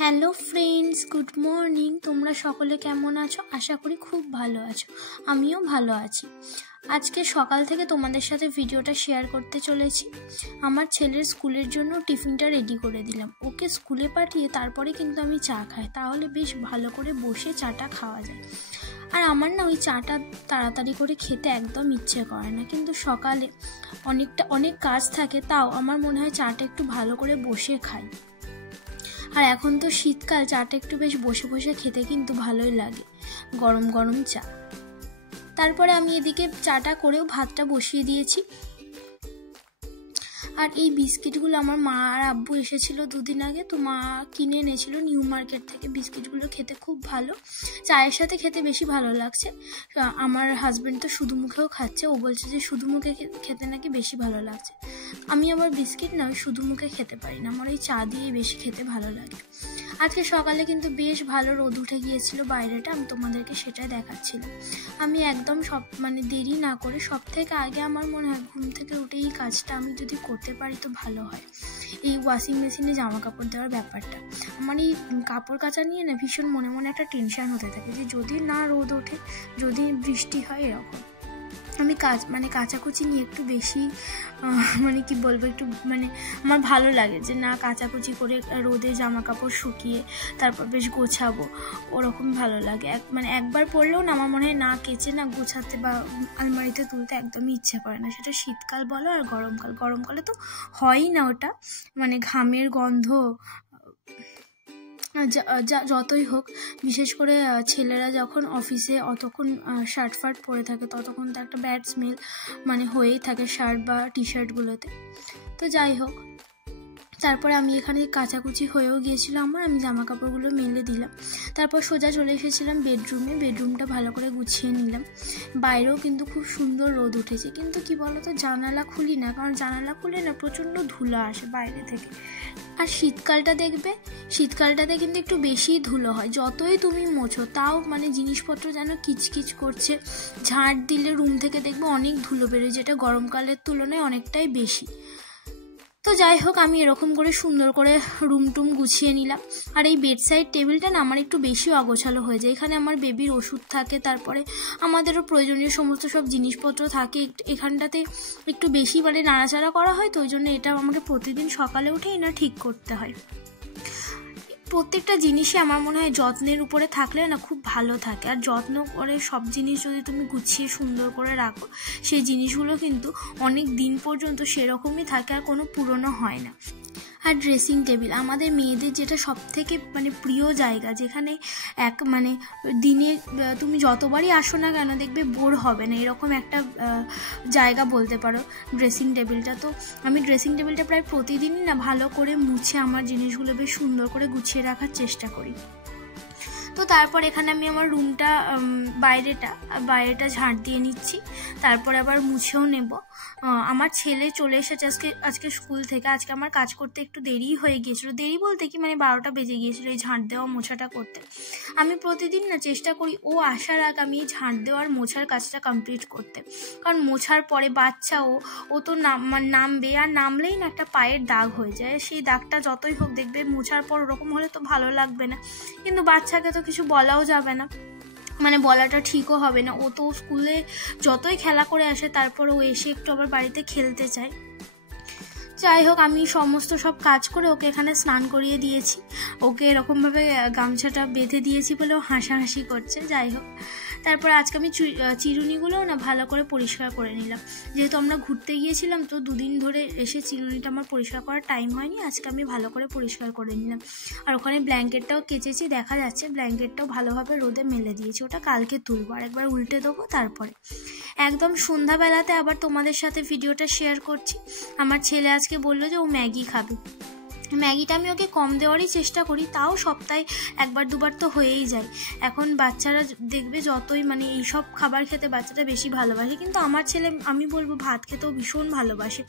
Hello friends, good morning. তোমরা সকলে কেমন আছো? আশা করি খুব ভালো আছো। আমিও ভালো আছি। আজকে সকাল থেকে তোমাদের সাথে ভিডিওটা শেয়ার করতে চলেছি। আমার ছেলের স্কুলের জন্য টিফিনটা রেডি করে দিলাম। ওকে স্কুলে পাঠিয়ে তারপরে কিন্তু আমি চা খাই, তাহলে বেশ ভালো করে বসে চাটা খাওয়া যায়। আর আমার না ওই চাটা তাড়াতাড়ি করে খেতে একদম ইচ্ছে করে না, কিন্তু সকালে অনেক কাজ থাকে, তাও আমার মনে হয় চাটা একটু ভালো করে বসে খাই। আর এখন তো শীতকাল, চাটা একটু বেশ বসে বসে খেতে কিন্তু ভালোই লাগে, গরম গরম চা। তারপরে আমি এদিকে চাটা করেও ভাতটা বসিয়ে দিয়েছি। আর এই বিস্কিটগুলো আমার মা আর আব্বু এসেছিল দুদিন আগে, তো মা কিনে এনেছিল নিউ মার্কেট থেকে। বিস্কিটগুলো খেতে খুব ভালো, চায়ের সাথে খেতে বেশি ভালো লাগছে। আমার হাজব্যান্ড তো শুধু মুখেও খাচ্ছে, ও বলছে যে শুধু মুখে খেতে নাকি বেশি ভালো লাগছে। আমি আবার বিস্কিট না শুধু মুখে খেতে পারি না, আমার এই চা দিয়ে বেশি খেতে ভালো লাগে। আজকে সকালে কিন্তু বেশ ভালো রোদ উঠে গিয়েছিল বাইরেটা, আমি তোমাদেরকে সেটাই দেখাচ্ছিলাম। আমি একদম দেরি না করে সব থেকে আগে আমার মনে হয় ঘুম থেকে উঠে এই কাজটা আমি যদি করতে পারি তো ভালো হয়। এই ওয়াশিং মেশিনে জামা কাপড় দেওয়ার ব্যাপারটা, আমার এই কাপড় কাচা নিয়ে না ভীষণ মনে মনে একটা টেনশন হতে থাকে যে যদি না রোদ ওঠে, যদি বৃষ্টি হয়, এরকম। আমি কাচাকুচি নিয়ে একটু বেশি কি বলবো, একটু আমার ভালো লাগে যে না কাচাকুচি করে রোদে জামা কাপড় শুকিয়ে তারপর বেশ গোছাবো, ওরকম ভালো লাগে। একবার পরলেও না আমার মনে হয় না কেচে না গোছাতে বা আলমারিতে তুলতে একদমই ইচ্ছা করে না। সেটা শীতকাল বলো আর গরমকালে তো হয়ই না ওটা, ঘামের গন্ধ যতই হোক। বিশেষ করে ছেলেরা যখন অফিসে অতক্ষণ শার্ট ফার্ট পরে থাকে, ততক্ষণ তো একটা ব্যাড স্মেল হয়েই থাকে শার্ট বা টি শার্টগুলোতে। তো যাই হোক, তারপরে আমি এখানে কাচাকুচি হয়েও গিয়েছিল আমার, আমি জামা কাপড়গুলো মেলে দিলাম। তারপর সোজা চলে এসেছিলাম বেডরুমটা ভালো করে গুছিয়ে নিলাম। বাইরেও কিন্তু খুব সুন্দর রোদ উঠেছে, কিন্তু কি বলতো জানালা খুলি না, কারণ জানালা খুলে না প্রচণ্ড ধুলো আসে বাইরে থেকে। আর শীতকালটাতে কিন্তু একটু বেশি ধুলো হয়, যতই তুমি মোছো তাও জিনিসপত্র যেন কিচকিচ করছে। ঝাঁট দিলে রুম থেকে দেখবে অনেক ধুলো বেরোয়, যেটা গরমকালের তুলনায় অনেকটাই বেশি। তো যাই হোক, আমি এরকম করে সুন্দর করে রুম গুছিয়ে নিলাম। আর এই বেডসাইড টেবিলটা না আমার একটু বেশি অগোছালো হয়ে যায়। এখানে আমার বেবির ওষুধ থাকে, তারপরে আমাদেরও প্রয়োজনীয় সমস্ত সব জিনিসপত্র থাকে। এখানটাতে একটু বেশি নাড়াচাড়া করা হয়, তো ওই জন্য এটা আমাকে প্রতিদিন সকালে উঠেই না ঠিক করতে হয়। প্রত্যেকটা জিনিসই আমার মনে হয় যত্নের উপরে থাকলে না খুব ভালো থাকে। আর যত্ন করে সব জিনিস যদি তুমি গুছিয়ে সুন্দর করে রাখো, সেই জিনিসগুলো কিন্তু অনেক দিন পর্যন্ত সেরকমই থাকে, আর কোনো পুরনো হয় না। আর ড্রেসিং টেবিল আমাদের মেয়েদের যেটা সব থেকে প্রিয় জায়গা, যেখানে দিনে তুমি যতবারই আসো না কেন দেখবে বোর হবে না, এরকম একটা জায়গা বলতে পারো ড্রেসিং টেবিলটা। তো আমি ড্রেসিং টেবিলটা প্রায় প্রতিদিনই না ভালো করে মুছে আমার জিনিসগুলো বেশ সুন্দর করে গুছিয়ে রাখার চেষ্টা করি। তো তারপর এখানে আমি আমার রুমটা বাইরেটা ঝাঁট দিয়ে নিচ্ছি, তারপর আবার মুছেও নেব। আমার ছেলে চলে এসেছে আজকে স্কুল থেকে। আজকে আমার কাজ করতে একটু দেরি হয়ে গিয়েছিল, দেরি বলতে কি 12টা বেজে গিয়েছিল এই ঝাঁট দেওয়া মোছাটা করতে। আমি প্রতিদিন না চেষ্টা করি ও আসার আগে আমি এই ঝাঁট দেওয়ার মোছার কাজটা কমপ্লিট করতে, কারণ মোছার পরে বাচ্চা ও তো নামবে, আর নামলেই না একটা পায়ের দাগ হয়ে যায়। সেই দাগটা যতই হোক দেখবে মোছার পর ওরকম হলে তো ভালো লাগবে না, কিন্তু বাচ্চাকে তো কিছু বলাও যাবে না, বলাটা ঠিকও হবে না। ও তো স্কুলে যতই খেলা করে আসে, তারপর ও এসে একটু আবার বাড়িতে খেলতে চায়। যাই হোক, আমি সমস্ত সব কাজ করে ওকে এখানে স্নান করিয়ে দিয়েছি। ওকে এরকমভাবে গামছাটা বেঁধে দিয়েছি বলে ও হাসাহাসি করছে। যাই হোক, তারপর আজকে আমি চিরুনিগুলোও না ভালো করে পরিষ্কার করে নিলাম। যেহেতু আমরা ঘুরতে গিয়েছিলাম, তো দুদিন ধরে এসে চিরুনিটা আমার পরিষ্কার করার টাইম হয়নি, আজকে আমি ভালো করে পরিষ্কার করে নিলাম। আর ওখানে ব্ল্যাঙ্কেটটাও কেচেছি, দেখা যাচ্ছে ব্ল্যাঙ্কেটটাও ভালোভাবে রোদে মেলে দিয়েছি, ওটা কালকে তুলবো, আর একবার উল্টে দেবো। তারপরে একদম সন্ধ্যাবেলাতে আবার তোমাদের সাথে ভিডিওটা শেয়ার করছি। আমার ছেলে আজকে বললো যে ও ম্যাগি খাবে। ম্যাগিটা আমি ওকে কম দেওয়ারই চেষ্টা করি, তাও সপ্তাহে একবার দুবার তো হয়েই যায়। এখন বাচ্চারা দেখবে যতই এইসব খাবার খেতে বাচ্চাটা বেশি ভালোবাসে, কিন্তু আমার ছেলে আমি বলবো ভাত খেতেও ভীষণ ভালোবাসে।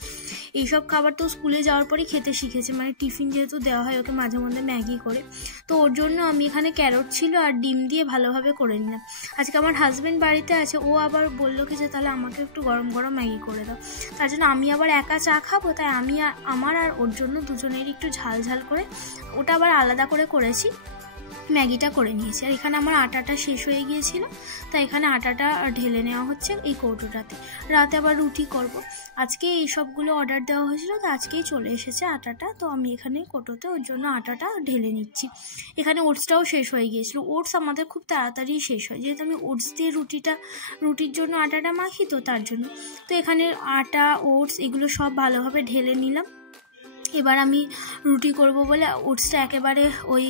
এইসব খাবার তো স্কুলে যাওয়ার পরই খেতে শিখেছে, টিফিন যেহেতু দেওয়া হয় ওকে মাঝে মধ্যে ম্যাগি করে। তো ওর জন্য আমি এখানে ক্যারট ছিল আর ডিম দিয়ে ভালোভাবে করে নিলাম। আজকে আমার হাজব্যান্ড বাড়িতে আছে, ও আবার বললো কি যে তাহলে আমাকে একটু গরম গরম ম্যাগি করে দাও। তার জন্য আমি আবার একা চা খাবো, তাই আমি আমার আর ওর জন্য দুজনের একটু ঝাল ঝাল করে ওটা আবার আলাদা করে করেছি, ম্যাগিটা করে নিয়েছি। আর এখানে আমার আটাটা শেষ হয়ে গিয়েছিল, তাই এখানে আটাটা ঢেলে নেওয়া হচ্ছে এই কৌটোটাতে। রাতে আবার রুটি করব। আজকে এই সবগুলো অর্ডার দেওয়া হয়েছিল, তো আজকেই চলে এসেছে আটাটা, তো আমি এখানে কৌটোতে ওর জন্য আটাটা ঢেলে নিচ্ছি। এখানে ওটসটাও শেষ হয়ে গিয়েছিল। ওটস আমাদের খুব তাড়াতাড়ি শেষ হয়, যেহেতু আমি ওটস দিয়ে রুটির জন্য আটাটা মাখি, তো তার জন্য। তো এখানে আটা, ওটস এগুলো সব ভালোভাবে ঢেলে নিলাম। এবার আমি রুটি করব বলে ওটসটা একেবারে ওই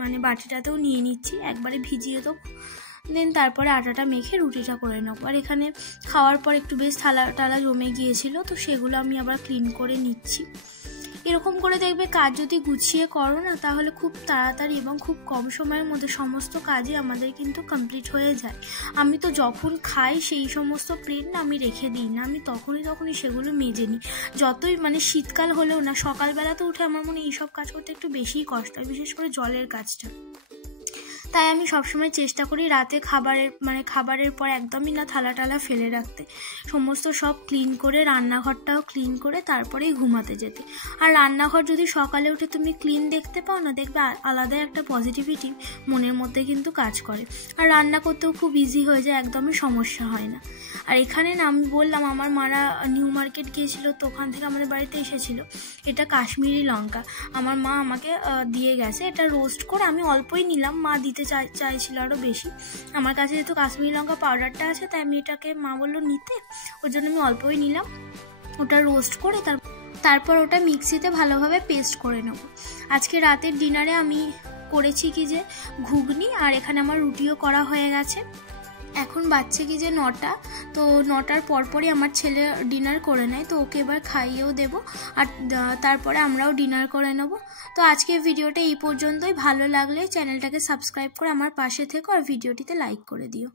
মানে বাটিটাতেও নিয়ে নিচ্ছি, একবারে ভিজিয়ে দেবো, দেন তারপরে আটাটা মেখে রুটিটা করে নেবো। আর এখানে খাওয়ার পর একটু বেশ থালা জমে গিয়েছিল, তো সেগুলো আমি আবার ক্লিন করে নিচ্ছি। এরকম করে দেখবে কাজ যদি গুছিয়ে করো না, তাহলে খুব তাড়াতাড়ি এবং খুব কম সময়ের মধ্যে সমস্ত কাজই আমাদের কিন্তু কমপ্লিট হয়ে যায়। আমি তো যখন খাই সেই সমস্ত প্লেট না আমি রেখে দিই না, আমি তখনই সেগুলো মেজে নিই। যতই মানে শীতকাল হলেও না, সকালবেলাতে উঠে আমার মনে এইসব কাজ করতে একটু বেশিই কষ্ট হয়, বিশেষ করে জলের কাজটা। তাই আমি সবসময় চেষ্টা করি রাতে খাবারের পর একদমই না থালা ফেলে রাখতে, সমস্ত সব ক্লিন করে, রান্নাঘরটাও ক্লিন করে তারপরেই ঘুমাতে যেতে। আর রান্নাঘর যদি সকালে উঠে তুমি ক্লিন দেখতে পাও না, দেখবে আলাদা একটা পজিটিভিটি মনের মধ্যে কিন্তু কাজ করে। আর রান্না করতেও খুব ইজি হয়ে যায়, একদমই সমস্যা হয় না। আর এখানে না আমি বললাম আমার মারা নিউ মার্কেট গিয়েছিল, তো ওখান থেকে আমাদের বাড়িতে এসেছিল এটা কাশ্মীরি লঙ্কা, আমার মা আমাকে দিয়ে গেছে। এটা রোস্ট করে আমি অল্পই নিলাম, মা দিতে চাইছিল আরও বেশি। আমার কাছে যেহেতু কাশ্মীরি লঙ্কা পাউডারটা আছে, তাই আমি এটাকে মা বললো নিতে, ওর জন্য আমি অল্পই নিলাম। ওটা রোস্ট করে তারপর ওটা মিক্সিতে ভালোভাবে পেস্ট করে নেব। আজকে রাতের ডিনারে আমি করেছি কি যে ঘুগনি, আর এখানে আমার রুটিও করা হয়ে গেছে। এখন বাচ্চা কি যে 9টা, তো 9টার পরপরই আমার ছেলে ডিনার করে নেয়, তো ওকে এবার খাইয়েও দেবো, আর তারপরে আমরাও ডিনার করে নেব। তো আজকে ভিডিওটা এই পর্যন্তই। ভালো লাগলে চ্যানেলটাকে সাবস্ক্রাইব করে আমার পাশে থেকো, আর ভিডিওটিতে লাইক করে দিও।